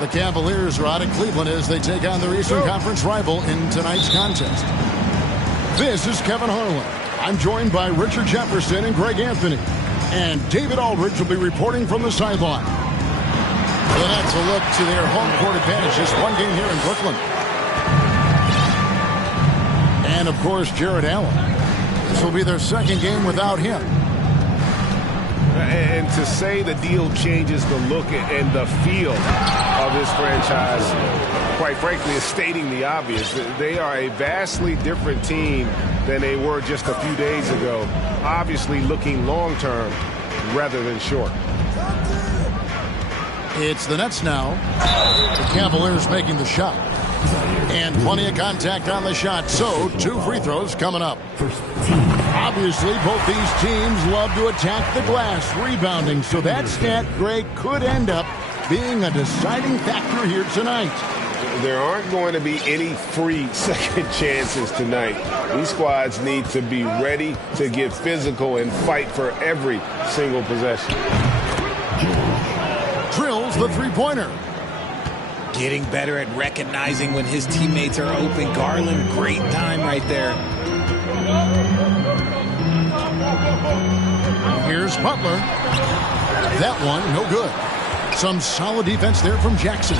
The Cavaliers are out of Cleveland as they take on their Eastern Conference rival in tonight's contest. This is Kevin Harlan. I'm joined by Richard Jefferson and Greg Anthony. And David Aldridge will be reporting from the sideline. The Nets will look to their home court advantage, just one game here in Brooklyn. And, of course, Jared Allen. This will be their second game without him. And to say the deal changes the look and the feel of this franchise, quite frankly, is stating the obvious. They are a vastly different team than they were just a few days ago. Obviously looking long-term rather than short. It's the Nets now. The Cavaliers making the shot. And plenty of contact on the shot. So, 2 free throws coming up. Obviously, both these teams love to attack the glass, rebounding. So that stat, Greg, could end up being a deciding factor here tonight. There aren't going to be any free second chances tonight. These squads need to be ready to get physical and fight for every single possession. Drills the three-pointer. Getting better at recognizing when his teammates are open. Garland, great time right there. Here's Butler. That one, no good. Some solid defense there from Jackson.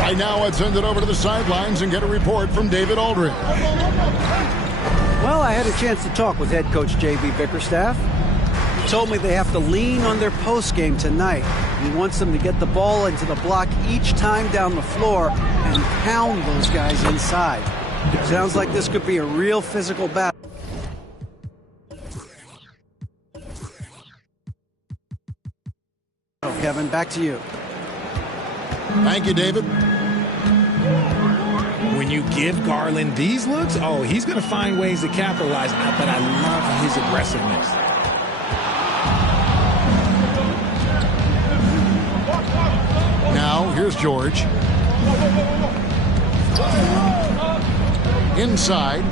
Right now, let's send it over to the sidelines and get a report from David Aldridge. Well, I had a chance to talk with head coach J.B. Bickerstaff. He told me they have to lean on their post game tonight. He wants them to get the ball into the block each time down the floor and pound those guys inside. Sounds like this could be a real physical battle. Kevin, back to you. Thank you, David. When you give Garland these looks, oh, he's going to find ways to capitalize. But I love his aggressiveness. Now, here's George. Inside.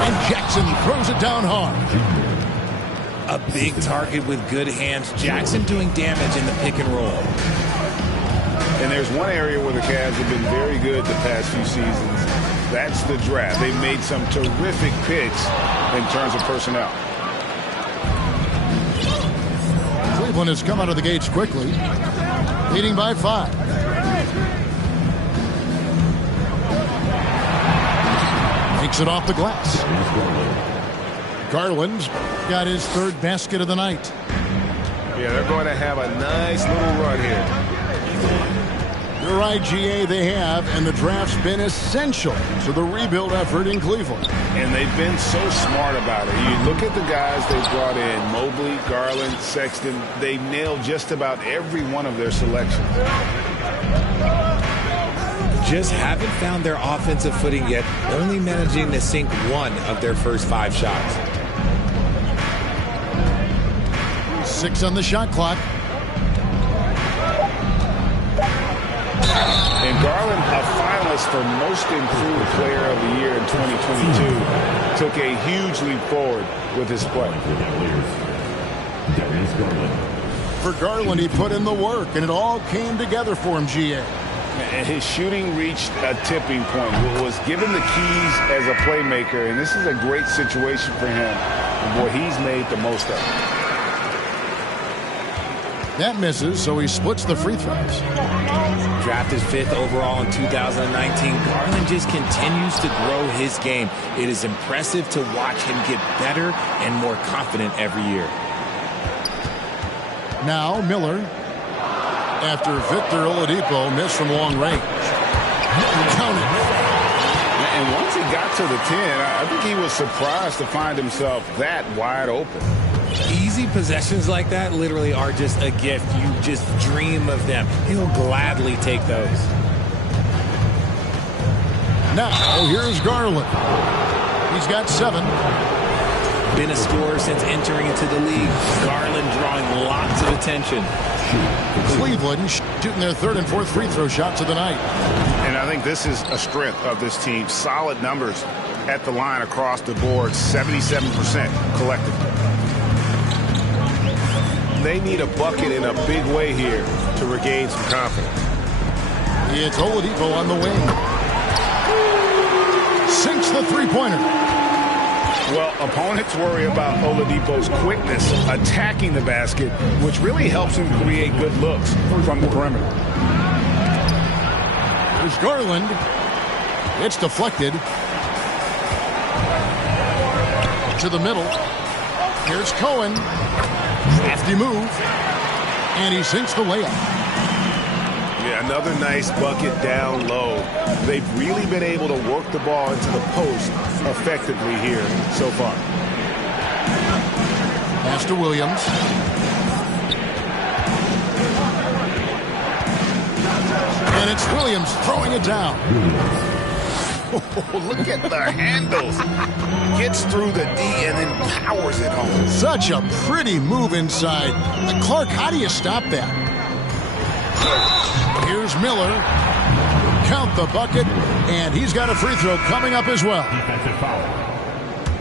And Jackson throws it down hard. A big target with good hands. Jackson doing damage in the pick and roll. And there's one area where the Cavs have been very good the past few seasons. That's the draft. They've made some terrific picks in terms of personnel. Cleveland has come out of the gates quickly, leading by 5. Takes it off the glass. Garland's got his 3rd basket of the night. Yeah, they're going to have a nice little run here. You're right, GA, they have, and the draft's been essential to the rebuild effort in Cleveland. And they've been so smart about it. You look at the guys they brought in, Mobley, Garland, Sexton, they nailed just about every one of their selections. Just haven't found their offensive footing yet, only managing to sink 1 of their first 5 shots. 6 on the shot clock. And Garland, a finalist for Most Improved Player of the Year in 2022, took a huge leap forward with his play. For Garland, he put in the work, and it all came together for him, GA. And his shooting reached a tipping point. Was given the keys as a playmaker, and this is a great situation for him. And boy, he's made the most of it. That misses, so he splits the free throws. Drafted 5th overall in 2019, Garland just continues to grow his game. It is impressive to watch him get better and more confident every year. Now Miller, after Victor Oladipo missed from long range. Counted. And once he got to the 10, I think he was surprised to find himself that wide open. Easy possessions like that literally are just a gift. You just dream of them. He'll gladly take those. Now, here's Garland. He's got 7. Been a scorer since entering into the league. Garland drawing lots of attention. Cleveland shooting their 3rd and 4th free throw shots of the night. And I think this is a strength of this team. Solid numbers at the line across the board. 77% collectively. they need a bucket in a big way here to regain some confidence. It's Oladipo on the wing. Sinks the three-pointer. Well, opponents worry about Oladipo's quickness attacking the basket, which really helps him create good looks from the perimeter. There's Garland. It's deflected. To the middle. Here's Cohen. Crafty move. And he sinks the layup. Yeah, another nice bucket down low. They've really been able to work the ball into the post effectively here so far. Pass to Williams. And it's Williams throwing it down. Oh, look at the handles. Gets through the D and then powers it home. Such a pretty move inside. Clark, how do you stop that? Here's Miller. Count the bucket, and he's got a free throw coming up as well.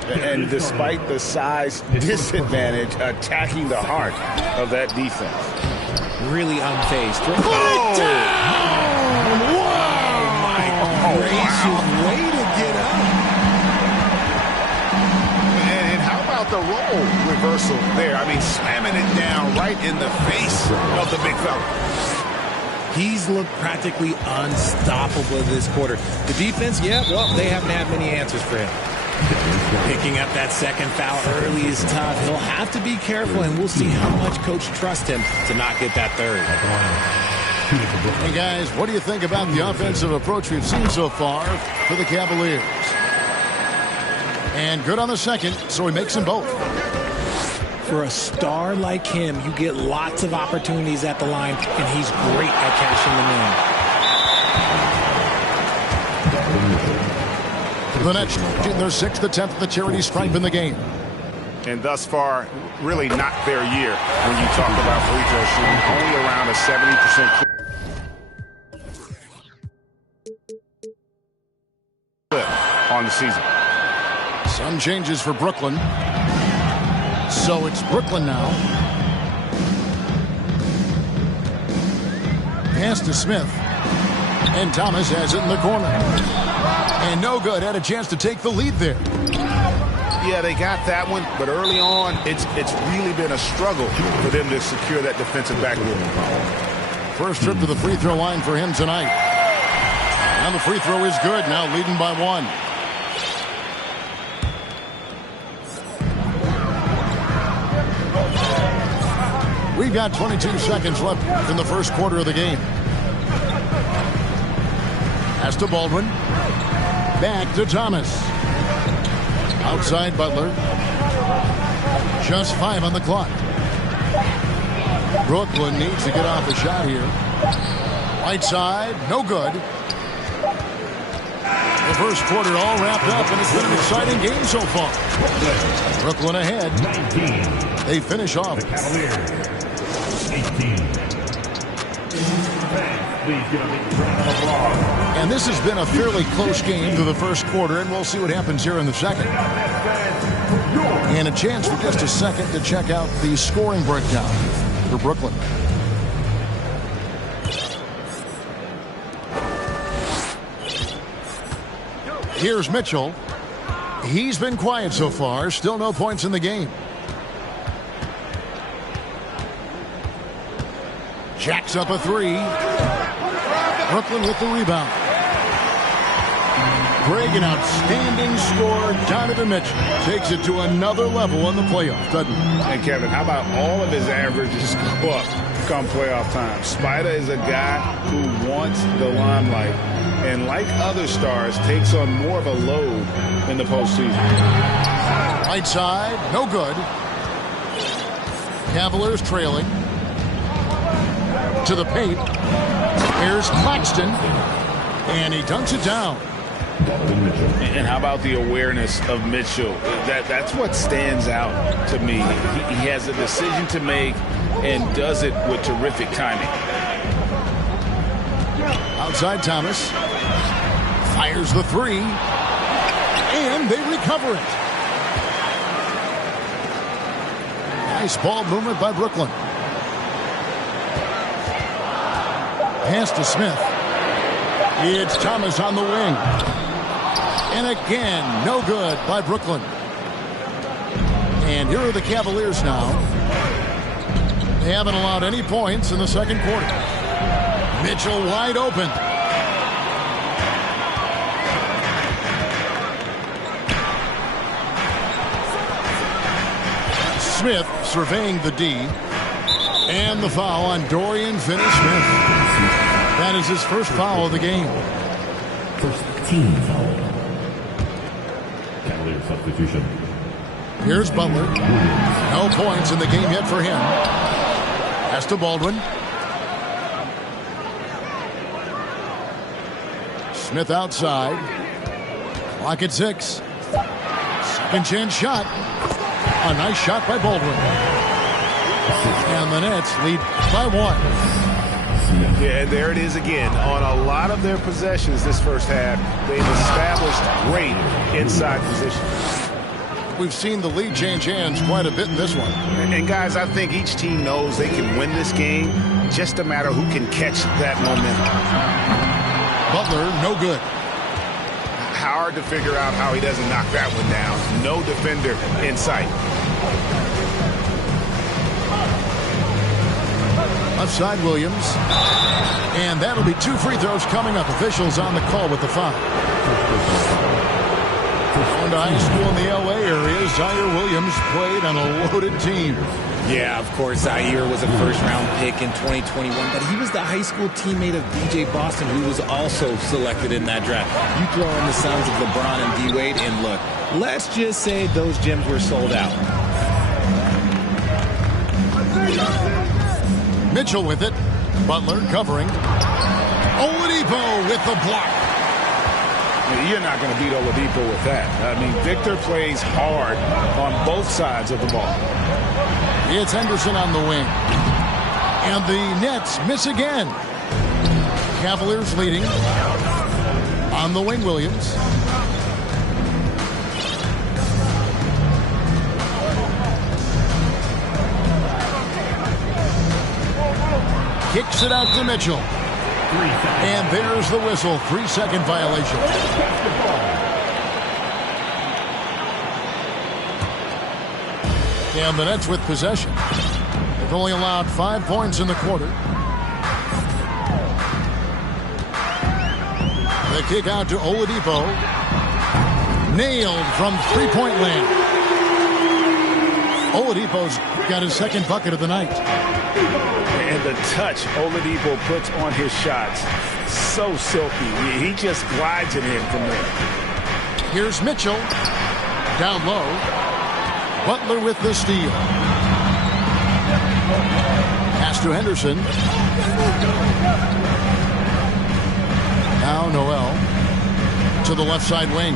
And despite the size disadvantage, attacking the heart of that defense. Really unfazed. Put it down! Gracious way to get up. And how about the role reversal there? I mean, slamming it down right in the face of the big fella. He's looked practically unstoppable this quarter. The defense, yeah, well, they haven't had many answers for him. Picking up that second foul early is tough. He'll have to be careful, and we'll see how much coach trusts him to not get that third. Hey, guys, what do you think about the offensive approach we've seen so far for the Cavaliers? And good on the second, so he makes them both. For a star like him, you get lots of opportunities at the line, and he's great at cashing them in. The Nets in their 6th attempt at the charity stripe in the game. And thus far, really not their year when you talk about free throw shooting. Only around a 70% on the season. Some changes for Brooklyn. So it's Brooklyn now. Pass to Smith. And Thomas has it in the corner. And no good. Had a chance to take the lead there. Yeah, they got that one, but early on, it's really been a struggle for them to secure that defensive backboard. First trip to the free throw line for him tonight. And the free throw is good, now leading by 1. We've got 22 seconds left in the first quarter of the game. Pass to Baldwin. Back to Thomas. Outside Butler. Just 5 on the clock. Brooklyn needs to get off a shot here. Right side, no good. The first quarter all wrapped up, and it's been an exciting game so far. Brooklyn ahead. They finish off. 18. And this has been a fairly close game through the first quarter, and we'll see what happens here in the second. And a chance for just a second to check out the scoring breakdown for Brooklyn. Here's Mitchell. He's been quiet so far. Still no points in the game. Jacks up a 3. Brooklyn with the rebound. Greg, an outstanding scorer. Donovan Mitchell takes it to another level in the playoffs, doesn't he? And Kevin, how about all of his averages go up come playoff time? Spider is a guy who wants the limelight, and like other stars, takes on more of a load in the postseason. Right side, no good. Cavaliers trailing. To the paint. Here's Claxton. And he dunks it down. And how about the awareness of Mitchell? That's what stands out to me. He has a decision to make and does it with terrific timing. Outside Thomas. Fires the 3. And they recover it. Nice ball movement by Brooklyn. pass to Smith. It's Thomas on the wing. And again, no good by Brooklyn. And here are the Cavaliers now. They haven't allowed any points in the second quarter. Mitchell wide open. Smith surveying the D. And the foul on Dorian Finney-Smith. That is his first foul of the game. First team foul. Cavalier substitution. Here's Butler. No points in the game yet for him. Pass to Baldwin. Smith outside. Clock at 6. Second chance shot. A nice shot by Baldwin. And the Nets lead by 1. Yeah, and there it is again. On a lot of their possessions this first half, they've established great inside position. We've seen the lead change hands quite a bit in this one. And guys, I think each team knows they can win this game. Just a matter who can catch that momentum. Butler, no good. Hard to figure out how he doesn't knock that one down. No defender in sight. Left side, Williams. And that'll be 2 free throws coming up. Officials on the call with the foul. Going to high school in the L.A. area, Zaire Williams played on a loaded team. Yeah, of course, Zaire was a first-round pick in 2021, but he was the high school teammate of B.J. Boston, who was also selected in that draft. You throw in the sons of LeBron and D-Wade, and look, let's just say those gyms were sold out. Mitchell with it. Butler covering. Oladipo with the block. You're not going to beat Oladipo with that. I mean, Victor plays hard on both sides of the ball. It's Henderson on the wing. And the Nets miss again. Cavaliers leading. On the wing, Williams. Kicks it out to Mitchell. And there's the whistle. 3-second violation. And the Nets with possession. They've only allowed 5 points in the quarter. The kick out to Oladipo. Nailed from three-point land. Oladipo's got his second bucket of the night. And the touch Oladipo puts on his shots, so silky. He just glides it in from there. Here's Mitchell. Down low. Butler with the steal. Pass to Henderson. Now Noel to the left side wing.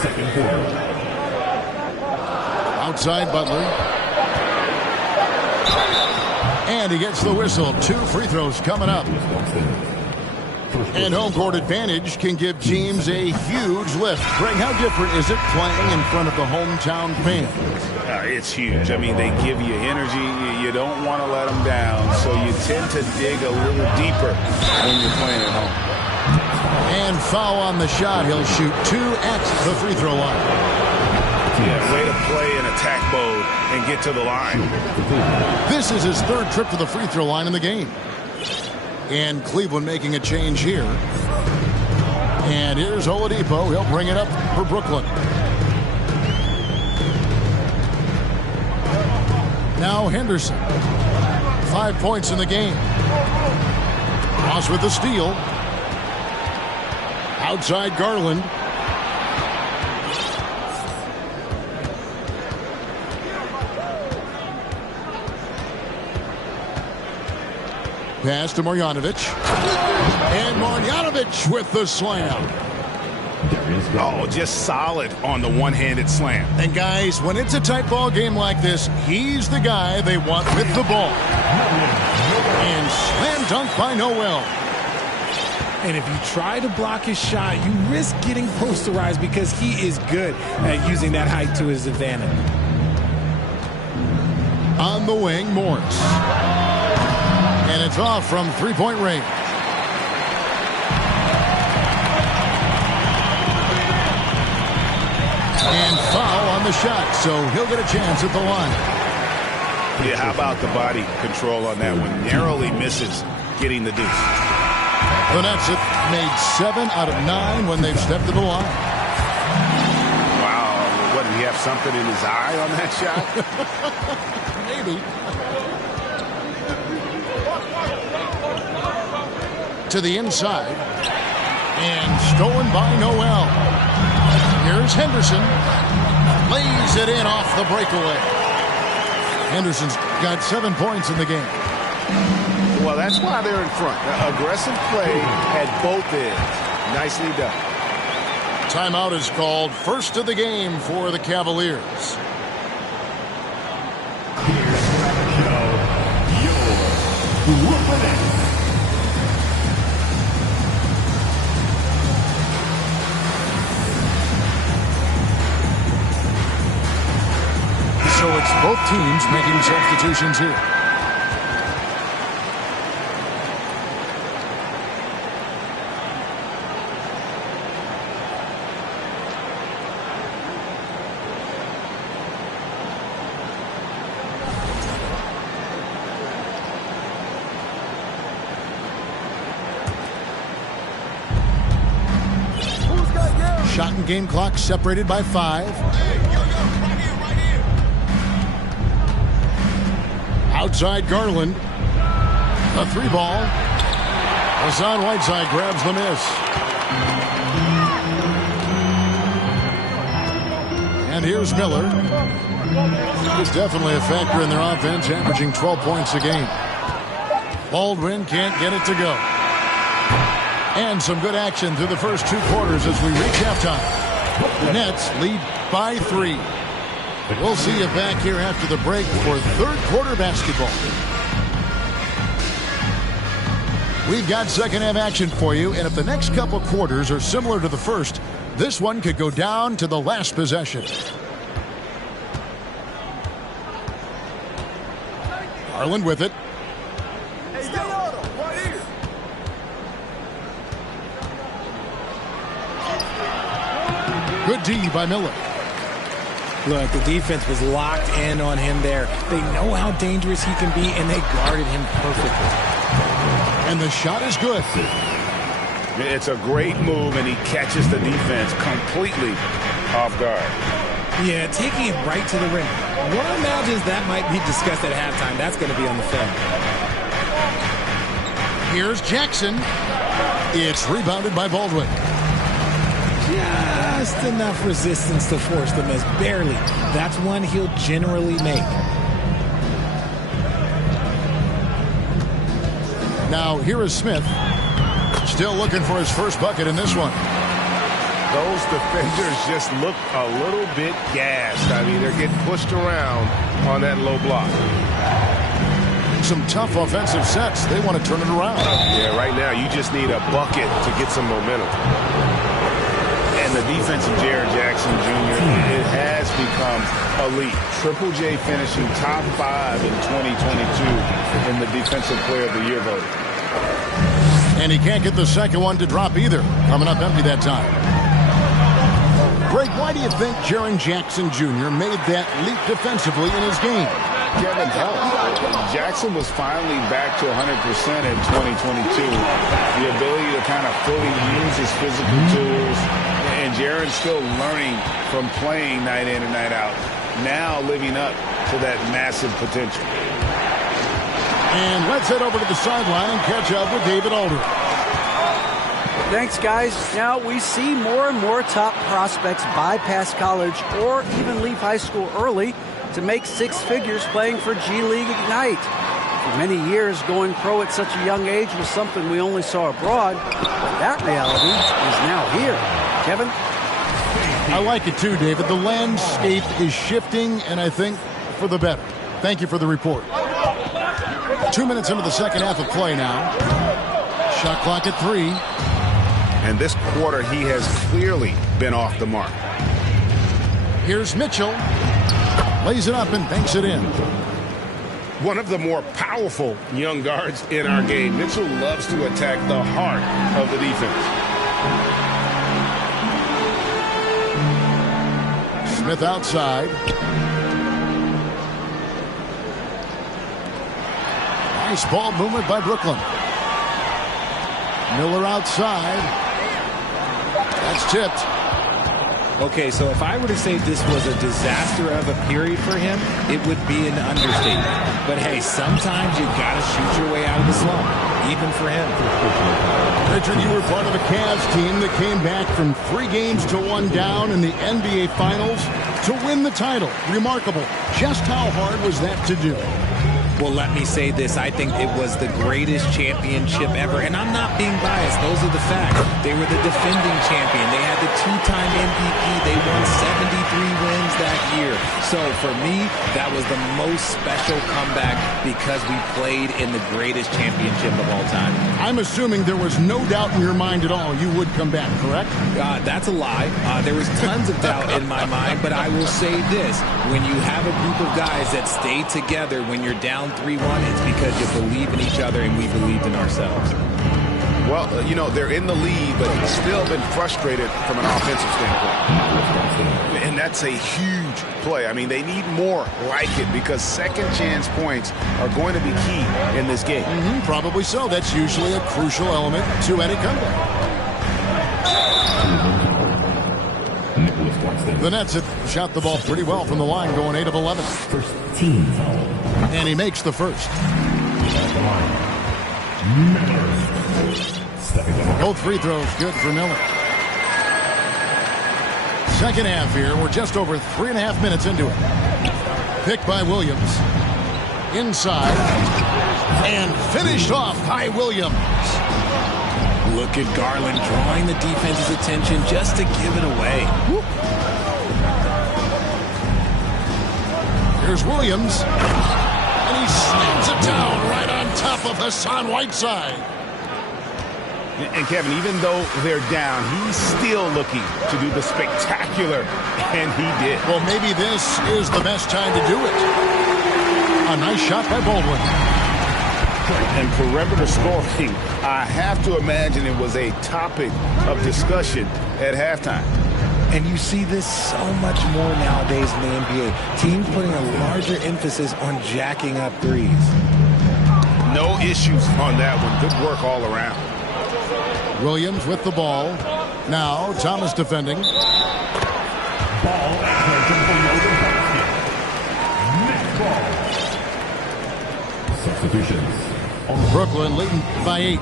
Second quarter. Outside Butler. And he gets the whistle. 2 free throws coming up. And home court advantage can give teams a huge lift. Greg, how different is it playing in front of the hometown fans? It's huge. I mean, they give you energy. You don't want to let them down, so you tend to dig a little deeper when you're playing at home. And foul on the shot. He'll shoot 2 at the free throw line. Yeah, way to play in attack mode and get to the line. This is his 3rd trip to the free throw line in the game. And Cleveland making a change here. And here's Oladipo. He'll bring it up for Brooklyn. Now Henderson. 5 points in the game. Ross with the steal. Outside Garland. Pass to Marjanovic. And Marjanovic with the slam. Oh, just solid on the one-handed slam. And guys, when it's a tight ball game like this, he's the guy they want with the ball. And slam dunk by Noel. And if you try to block his shot, you risk getting posterized because he is good at using that height to his advantage. On the wing, Morris. And it's off from three-point range. And foul on the shot, so he'll get a chance at the line. Yeah, how about the body control on that one? Narrowly misses getting the deuce. The Nets have made 7 out of 9 when they've stepped to the line. Wow, what, did he have something in his eye on that shot? Maybe. To the inside. And stolen by Noel. Here's Henderson. Lays it in off the breakaway. Henderson's got 7 points in the game. Well, that's why they're in front. Aggressive play at both ends. Nicely done. Timeout is called. First of the game for the Cavaliers. Here's your Brooklyn. So it's both teams making substitutions here. Shot and game clock separated by 5. Outside Garland. A 3-ball. Hassan Whiteside grabs the miss. And here's Miller. He's definitely a factor in their offense, averaging 12 points a game. Baldwin can't get it to go. And some good action through the first 2 quarters as we reach halftime. The Nets lead by 3. We'll see you back here after the break for third quarter basketball. We've got second half action for you, and if the next couple quarters are similar to the first, this one could go down to the last possession. Garland with it. Good D by Miller. Look, the defense was locked in on him there. They know how dangerous he can be, and they guarded him perfectly. And the shot is good. It's a great move, and he catches the defense completely off guard. Yeah, taking it right to the rim. One imagines that might be discussed at halftime. That's going to be on the film. Here's Jackson. It's rebounded by Baldwin. Just enough resistance to force the miss. Barely. That's one he'll generally make. Now, here is Smith. Still looking for his first bucket in this one. Those defenders just look a little bit gassed. I mean, they're getting pushed around on that low block. Some tough offensive sets. They want to turn it around. Yeah, right now you just need a bucket to get some momentum. And the defense of Jaren Jackson Jr., it has become elite. Triple J finishing top 5 in 2022 in the Defensive Player of the Year vote. And he can't get the second one to drop either. Coming up empty that time. Greg, why do you think Jaren Jackson Jr. made that leap defensively in his game? Kevin, Jackson was finally back to 100% in 2022. The ability to kind of fully use his physical tools. And Jaren's still learning from playing night in and night out. Now living up to that massive potential. And let's head over to the sideline and catch up with David Aldridge. Thanks, guys. Now we see more and more top prospects bypass college or even leave high school early to make 6 figures playing for G League Ignite. For many years, going pro at such a young age was something we only saw abroad, but that reality is now here. Kevin? I like it too, David. The landscape is shifting, and I think for the better. Thank you for the report. 2 minutes into the second half of play now. Shot clock at 3. And this quarter, he has clearly been off the mark. Here's Mitchell. Lays it up and banks it in. one of the more powerful young guards in our game. Mitchell loves to attack the heart of the defense. Smith outside. Nice ball movement by Brooklyn. Miller outside. That's tipped. Okay, so if I were to say this was a disaster of a period for him, it would be an understatement. But hey, sometimes you got to shoot your way out of the slump, even for him. Richard, you were part of a Cavs team that came back from 3 games to 1 down in the NBA Finals to win the title. Remarkable. Just how hard was that to do? Well, let me say this. I think it was the greatest championship ever. And I'm not being biased. Those are the facts. They were the defending champion. They had the 2-time MVP. They won 73 wins that year. So for me, that was the most special comeback because we played in the greatest championship of all time. I'm assuming there was no doubt in your mind at all you would come back, correct? That's a lie. There was tons of doubt in my mind, but I will say this. When you have a group of guys that stay together when you're down 3-1, it's because you believe in each other and we believed in ourselves. Well, you know, they're in the lead, but he's still been frustrated from an offensive standpoint. And that's a huge play. I mean, they need more like it because second chance points are going to be key in this game. Probably so. That's usually a crucial element to any comeback. The Nets have shot the ball pretty well from the line, going 8 of 11. First team foul. And he makes the first. Both free throws good for Miller. Second half here. We're just over 3.5 minutes into it. Picked by Williams. Inside. And finished off by Williams. Look at Garland drawing the defense's attention just to give it away. Whoop. Here's Williams. And he slams it down right on top of Hassan Whiteside. And Kevin, even though they're down, he's still looking to do the spectacular, and he did. Well, maybe this is the best time to do it. A nice shot by Baldwin. And perimeter scoring, I have to imagine it was a topic of discussion at halftime. And you see this so much more nowadays in the NBA. Teams putting a larger emphasis on jacking up threes. No issues on that one. Good work all around. Williams with the ball. Now Thomas defending. Ball basket. Substitutions. Brooklyn leading by 8.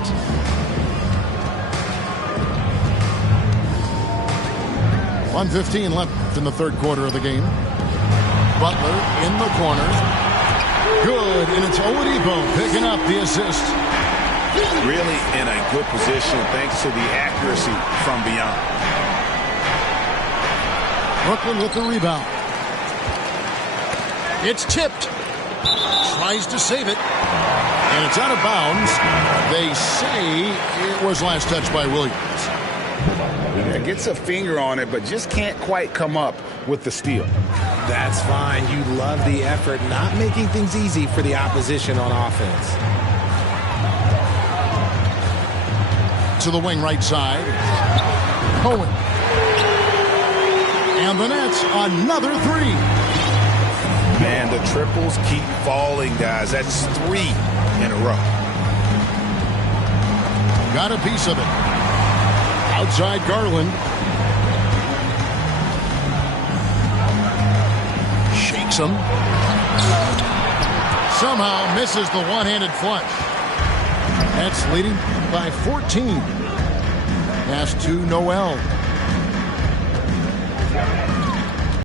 .115 left in the third quarter of the game. Butler in the corner. Good, and it's Oladipo picking up the assist. Really in a good position thanks to the accuracy from beyond. Brooklyn with the rebound. It's tipped. Tries to save it. And it's out of bounds. They say it was last touched by Williams. Yeah, gets a finger on it, but just can't quite come up with the steal. That's fine. You love the effort, not making things easy for the opposition on offense. To the wing right side. Cohen. And the Nets, another 3. Man, the triples keep falling, guys. That's 3 in a row. Got a piece of it. Outside Garland. Shakes him. Somehow misses the one-handed flush. That's leading by 14. Pass to Noel.